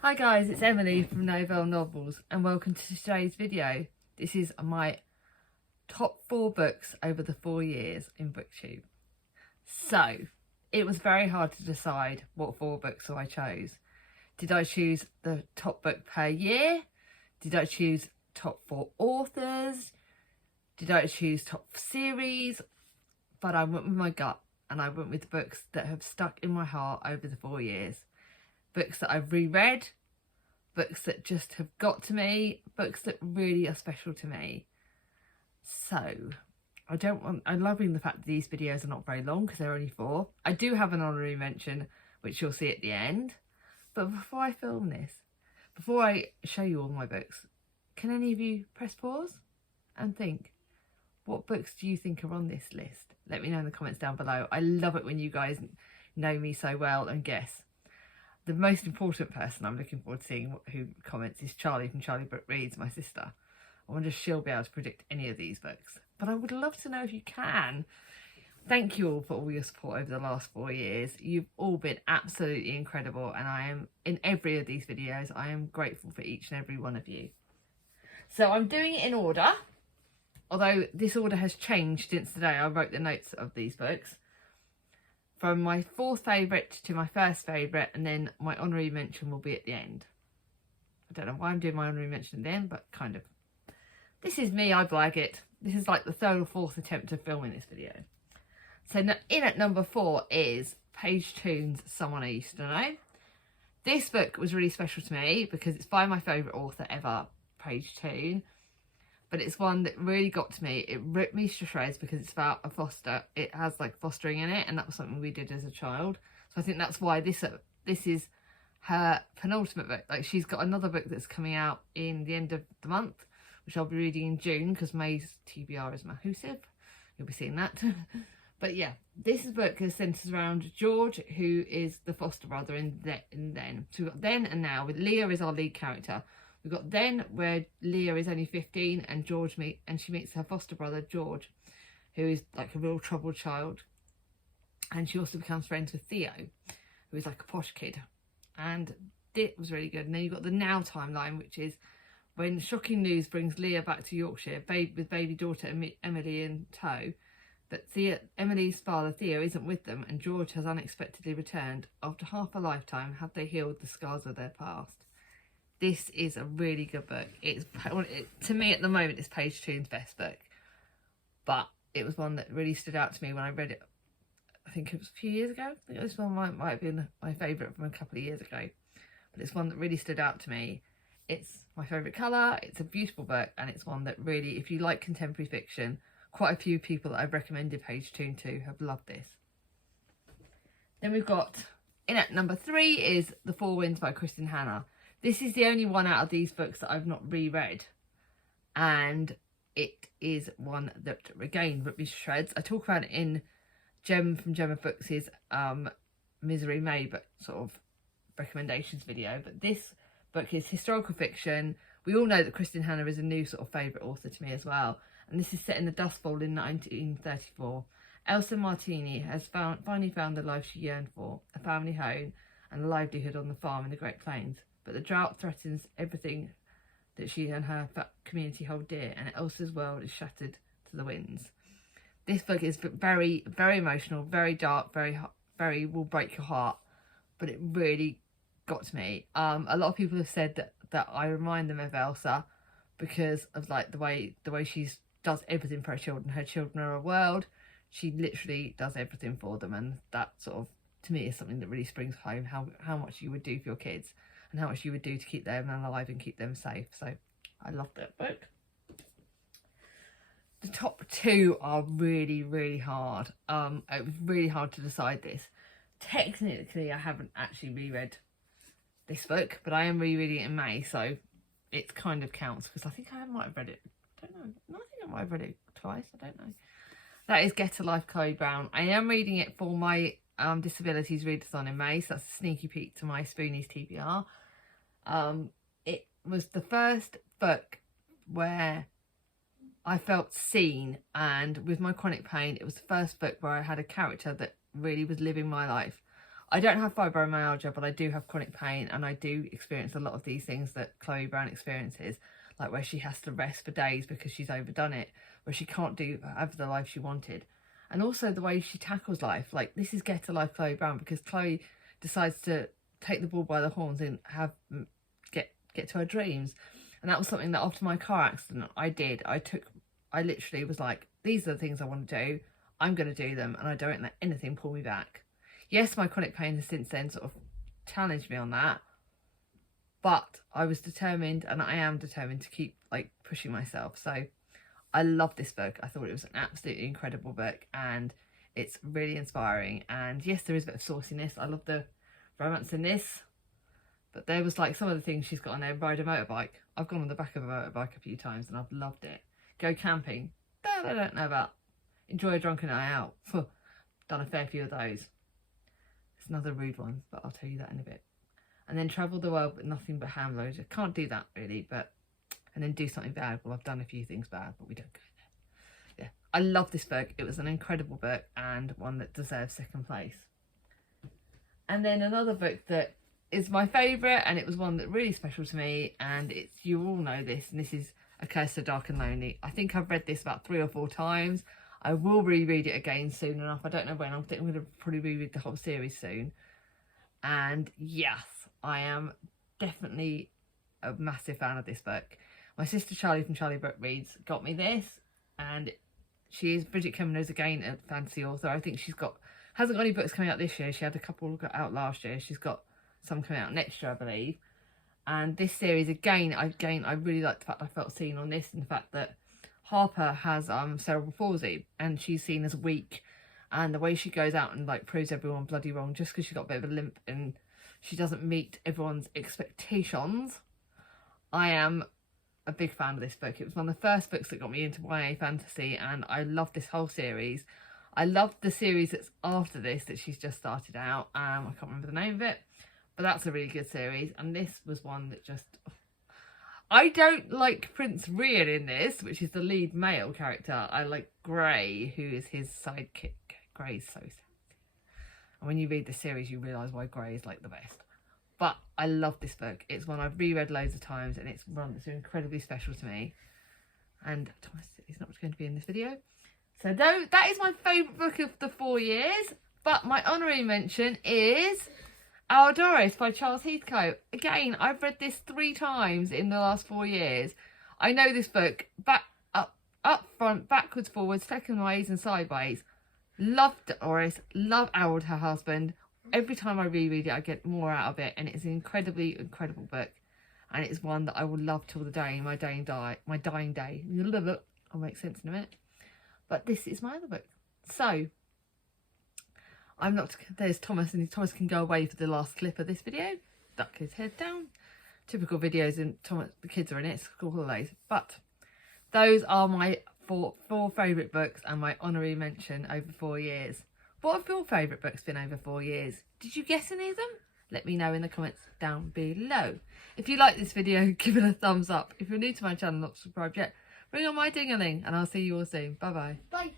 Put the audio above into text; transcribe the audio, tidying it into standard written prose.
Hi guys, it's Emily from Novelle Novels and welcome to today's video. This is my top 4 books over the 4 years in BookTube. So, it was very hard to decide what 4 books I chose. Did I choose the top book per year? Did I choose top 4 authors? Did I choose top series? But I went with my gut and I went with the books that have stuck in my heart over the 4 years. Books that I've reread, books that just have got to me, books that really are special to me. So, I'm loving the fact that these videos are not very long because they're only 4. I do have an honorary mention, which you'll see at the end. But before I film this, before I show you all my books, can any of you press pause and think, what books do you think are on this list? Let me know in the comments down below. I love it when you guys know me so well and guess. The most important person I'm looking forward to seeing who comments is Charlie from Charlie Book Reads, my sister. I wonder if she'll be able to predict any of these books. But I would love to know if you can. Thank you all for all your support over the last 4 years. You've all been absolutely incredible, and I am, in every of these videos, I am grateful for each and every one of you. So I'm doing it in order, although this order has changed since the day I wrote the notes of these books. From my 4th favourite to my 1st favourite, and then my honorary mention will be at the end. I don't know why I'm doing my honorary mention at the end, but kind of. This is me, I blag it. This is like the 3rd or 4th attempt of filming this video. So in at number 4 is Paige Toon's Someone I Used to Know. This book was really special to me because it's by my favourite author ever, Paige Toon. But it's one that really got to me. It ripped me to shreds because it's about a foster. It has like fostering in it, and that was something we did as a child. So I think that's why this is her penultimate book. Like, she's got another book that's coming out in the end of the month, which I'll be reading in June because May's TBR is Mahusive. You'll be seeing that. But yeah, this book centres around George, who is the foster brother in Then. So we've got Then and Now, with Leah as our lead character. We've got Then, where Leah is only 15 and she meets her foster brother George, who is like a real troubled child. And she also becomes friends with Theo, who is like a posh kid. And it was really good. And then you've got the Now timeline, which is when shocking news brings Leah back to Yorkshire with baby daughter Emily in tow. But Emily's father Theo isn't with them, and George has unexpectedly returned. After half a lifetime, have they healed the scars of their past? This is a really good book. To me at the moment, it's Paige Toon's best book. But it was one that really stood out to me when I read it. I think it was a few years ago. I think this one might have been my favourite from a couple of years ago. But it's one that really stood out to me. It's my favourite colour. It's a beautiful book. And it's one that really, if you like contemporary fiction, quite a few people that I've recommended Paige Toon to have loved this. Then we've got, in at number 3 is The Four Winds by Kristin Hannah. This is the only one out of these books that I've not reread, and it is one that, again, ripped me to shreds. I talk about it in Gem from Gemma Books' Misery May, but sort of recommendations video. But this book is historical fiction. We all know that Kristin Hannah is a new sort of favourite author to me as well, and this is set in the Dust Bowl in 1934. Elsa Martini has finally found the life she yearned for, a family home and a livelihood on the farm in the Great Plains. But the drought threatens everything that she and her community hold dear, and Elsa's world is shattered to the winds. This book is very, very emotional, very dark, very will break your heart, but it really got to me. A lot of people have said that I remind them of Elsa because of like the way she does everything for her children. Her children are a world. She literally does everything for them, and that sort of, to me, is something that really springs home how much you would do for your kids and how much you would do to keep them alive and keep them safe. So I love that book. The top 2 are really, really hard. It was really hard to decide this. Technically, I haven't actually reread this book, but I am rereading it in May, so it kind of counts because I think I might have read it. I don't know. No, I think I might have read it twice. I don't know. That is Get a Life, Chloe Brown. I am reading it for my disabilities readathon in May, so that's a sneaky peek to my Spoonies TBR. It was the first book where I felt seen, and with my chronic pain, it was the first book where I had a character that really was living my life. I don't have fibromyalgia, but I do have chronic pain, and I do experience a lot of these things that Chloe Brown experiences, like where she has to rest for days because she's overdone it, where she can't have the life she wanted. And also the way she tackles life. Like, this is Get a Life Chloe Brown, because Chloe decides to take the bull by the horns and get to her dreams. And that was something that after my car accident I did. I literally was like, these are the things I want to do. I'm going to do them, and I don't let anything pull me back. Yes, my chronic pain has since then sort of challenged me on that, but I was determined, and I am determined to keep like pushing myself. So I love this book. I thought it was an absolutely incredible book, and it's really inspiring. And yes, there is a bit of sauciness. I love the romance in this, but there was like some of the things she's got on there. Ride a motorbike. I've gone on the back of a motorbike a few times and I've loved it. Go camping. That I don't know about. Enjoy a drunken night out. Done a fair few of those. It's another rude one, but I'll tell you that in a bit. And then travel the world with nothing but ham loads. I can't do that really, but and then do something bad. Well, I've done a few things bad, but we don't go there. Yeah, I love this book. It was an incredible book and one that deserves second place. And then another book that is my favourite, and it was one that really special to me, and it's, you all know this, and this is A Curse So Dark and Lonely. I think I've read this about 3 or 4 times. I will reread it again soon enough. I don't know when. I'm going to probably reread the whole series soon. And yes, I am definitely a massive fan of this book. My sister Charlie from Charlie Brooke Reads got me this, and she is Bridget Kemner's again a fantasy author. I think hasn't got any books coming out this year. She had a couple out last year. She's got some coming out next year, I believe. And this series again, I really like the fact I felt seen on this, and the fact that Harper has cerebral palsy and she's seen as weak, and the way she goes out and like proves everyone bloody wrong just because she's got a bit of a limp and she doesn't meet everyone's expectations. I am a big fan of this book. It was one of the first books that got me into YA fantasy, and I love this whole series. I love the series that's after this that she's just started out. I can't remember the name of it, but that's a really good series. And this was one that just... I don't like Prince Rian in this, which is the lead male character. I like Gray, who is his sidekick. Gray's so sad. And when you read the series, you realise why Gray is like the best. But I love this book. It's one I've reread loads of times, and it's one that's incredibly special to me. And Thomas is not going to be in this video. So that is my favourite book of the 4 years. But my honorary mention is Our Doris by Charles Heathcote. Again, I've read this 3 times in the last 4 years. I know this book up front, backwards, forwards, second ways and sideways. Love Doris, love Harold, her husband. Every time I reread it, I get more out of it, and it's an incredibly incredible book. And it's one that I will love till the day my dying day. I'll make sense in a minute. But this is my other book. So I'm not... There's Thomas, and Thomas can go away for the last clip of this video. Duck his head down. Typical videos, and Thomas, the kids are in it. School holidays. But those are my four favourite books and my honorary mention over 4 years. What have your favourite books been over 4 years? Did you guess any of them? Let me know in the comments down below. If you like this video, give it a thumbs up. If you're new to my channel, not subscribed yet, ring on my ding-a-ling, and I'll see you all soon. Bye-bye. Bye.